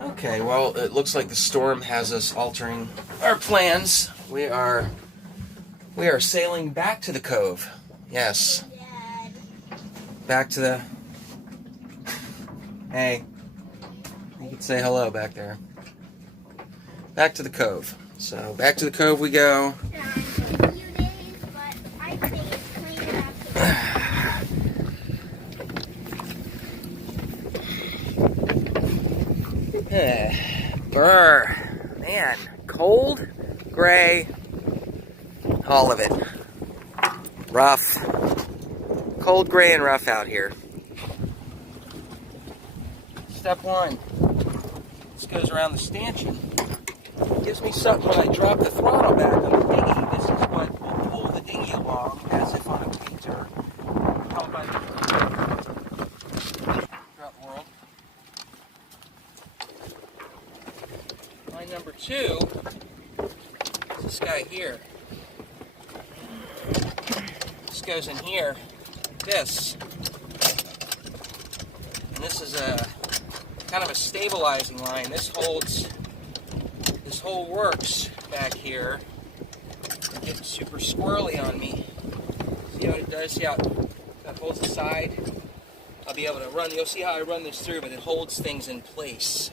Okay, well, it looks like the storm has us altering our plans. We are sailing back to the cove. Yes. Back to the... Hey. You can say hello back there. Back to the cove. So, back to the cove we go. Brr. Man, cold, gray, all of it. Rough. Cold, gray, and rough out here. Step one. This goes around the stanchion. Gives me something when I drop the throttle back on the dinghy. This is what will pull the dinghy along as if on a painter. Held by throughout the world. Line number 2 is this guy here. This goes in here, like this. And this is a kind of a stabilizing line. This whole works back here. It's getting super squirrely on me. See what it does? See how it holds the side? I'll be able to run. You'll see how I run this through, but it holds things in place.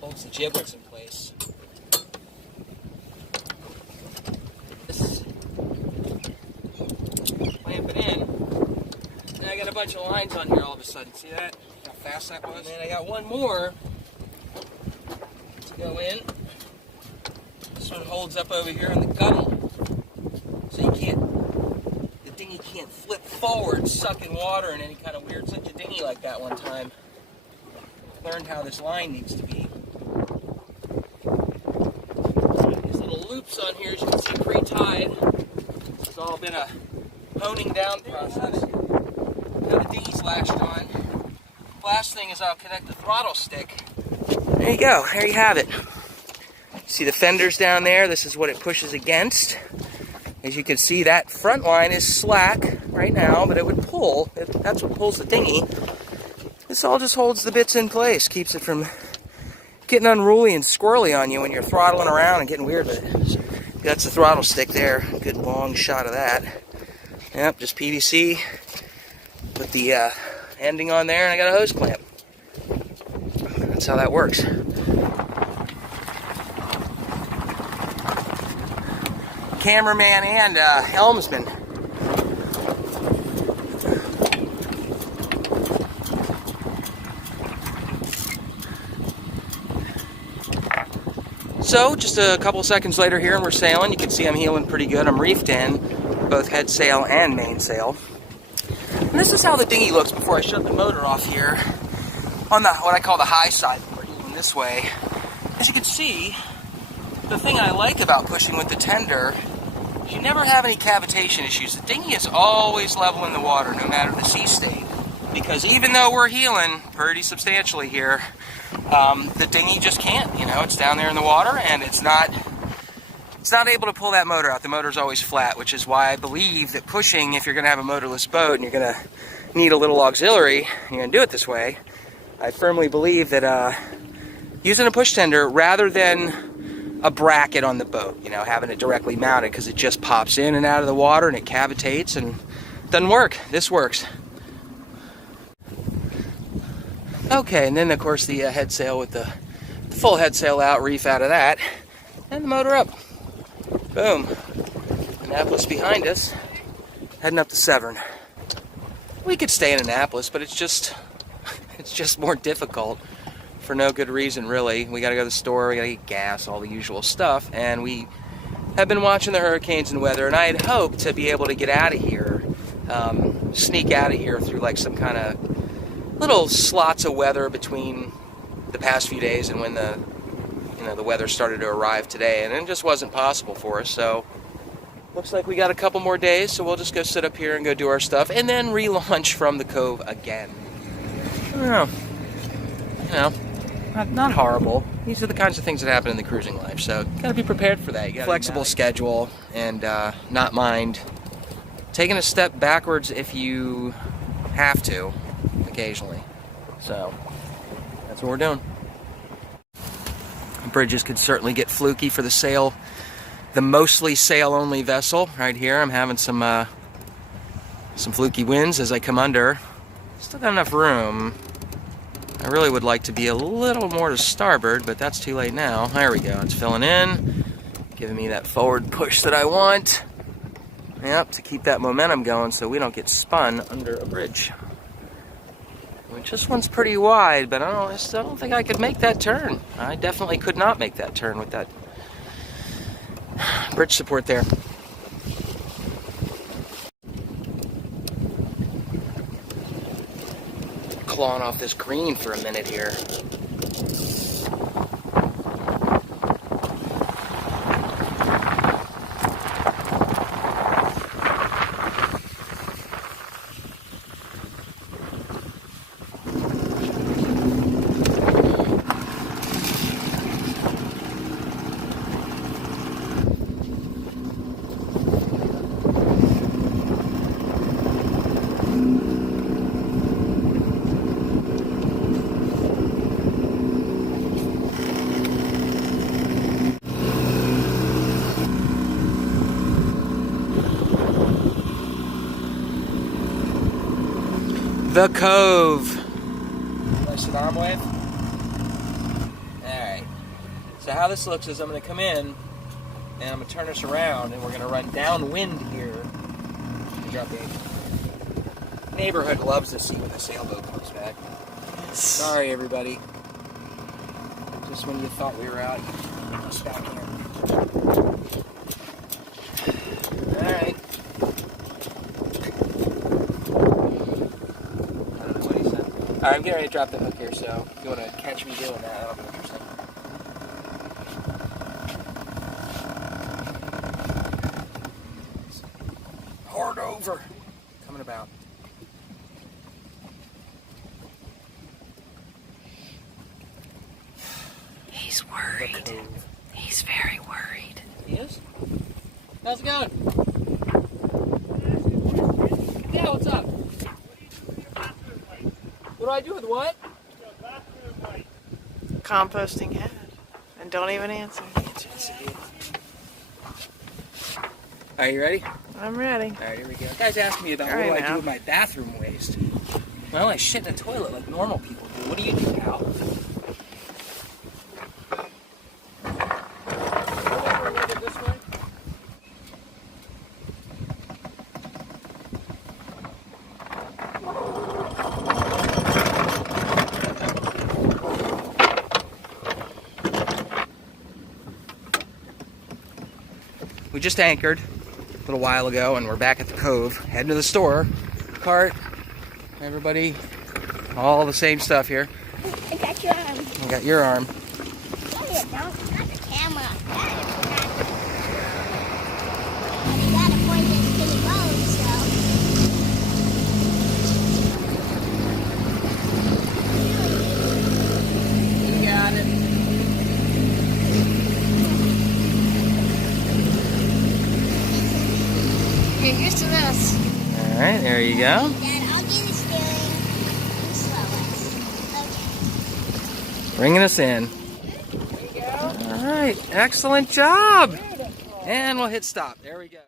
Holds the giblets in place. This clamp it in. And I got a bunch of lines on here all of a sudden. See that? How fast that was? And then I got one more to go in. This one holds up over here on the gunnel. So the dinghy can't flip forward, sucking water in any kind of weird, such a dinghy like that one time. Learned how this line needs to be. These little loops on here, as you can see, pre-tied. It's all been a honing down process. Now the dinghy's latched on. Last thing is I'll connect the throttle stick. There you go. There you have it. See the fenders down there? This is what it pushes against. As you can see, that front line is slack right now, but it would pull. That's what pulls the dinghy. This all just holds the bits in place, keeps it from getting unruly and squirrely on you when you're throttling around and getting weird with it. So that's the throttle stick there. Good long shot of that. Yep, just PVC. Put the ending on there, and I got a hose clamp. That's how that works. Cameraman and helmsman. So, just a couple seconds later here and we're sailing. You can see I'm heeling pretty good. I'm reefed in, both head sail and mainsail. And this is how the dinghy looks before I shut the motor off here on the what I call the high side board, even this way. As you can see, the thing I like about pushing with the tender is you never have any cavitation issues. The dinghy is always level in the water, no matter the sea state. Because even though we're heeling pretty substantially here, the dinghy just can't. You know, it's down there in the water, and it's not able to pull that motor out. The motor's always flat, which is why I believe that pushing, if you're going to have a motorless boat and you're going to need a little auxiliary, you're going to do it this way. I firmly believe that using a push tender rather than a bracket on the boat, you know, having it directly mounted, because it just pops in and out of the water and it cavitates and it doesn't work. This works. Okay, and then of course the head sail with the full head sail out, reef out of that, and the motor up. Boom. Annapolis behind us, heading up to Severn. We could stay in Annapolis, but it's just more difficult for no good reason, really. We gotta go to the store, we gotta get gas, all the usual stuff, and we have been watching the hurricanes and weather, and I had hoped to be able to get out of here, sneak out of here through like some kind of little slots of weather between the past few days and when the weather started to arrive today, and it just wasn't possible for us. So looks like we got a couple more days, so we'll just go sit up here and go do our stuff and then relaunch from the cove again. I don't know. You know, not horrible. These are the kinds of things that happen in the cruising life, so you gotta be prepared for that. You gotta flexible schedule and not mind taking a step backwards if you have to occasionally. So That's what we're doing. Bridges could certainly get fluky for the sail, the mostly sail-only vessel. Right here, I'm having some fluky winds as I come under. Still got enough room. I really would like to be a little more to starboard, but that's too late now. There we go. It's filling in, giving me that forward push that I want. Yep, to keep that momentum going so we don't get spun under a bridge. Which this one's pretty wide, but I still don't think I could make that turn. I definitely could not make that turn with that bridge support there. Clawing off this green for a minute here. The Cove. Nice arm wave. Alright. So how this looks is I'm going to come in and I'm going to turn us around and we're going to run downwind here. Drop the neighborhood loves to see when the sailboat comes back. Sorry everybody. Just when you thought we were out, you just back here. Alright. Alright, I'm getting ready to drop the hook here, so if you want to catch me doing that, that'll be interesting. Hard over. Coming about. He's worried. He's very worried. He is? How's it going? Yeah, what's up? What do I do with what? Composting head. And don't even answer. Are you ready? I'm ready. Alright, here we go. You guys asked me about what do I do with my bathroom waste. Well, I shit in a toilet like normal people do. What do you do, pal? We just anchored a little while ago and we're back at the cove, heading to the store. Cart, everybody, all the same stuff here. I got your arm. I got your arm. No, you don't. Not the camera. You gotta point this to the road, so. You got it. You're used to this. All right, there you go. Dad, I'll get the steering. You slow us. Okay. Bringing us in. There you go. All right, excellent job. And we'll hit stop. There we go.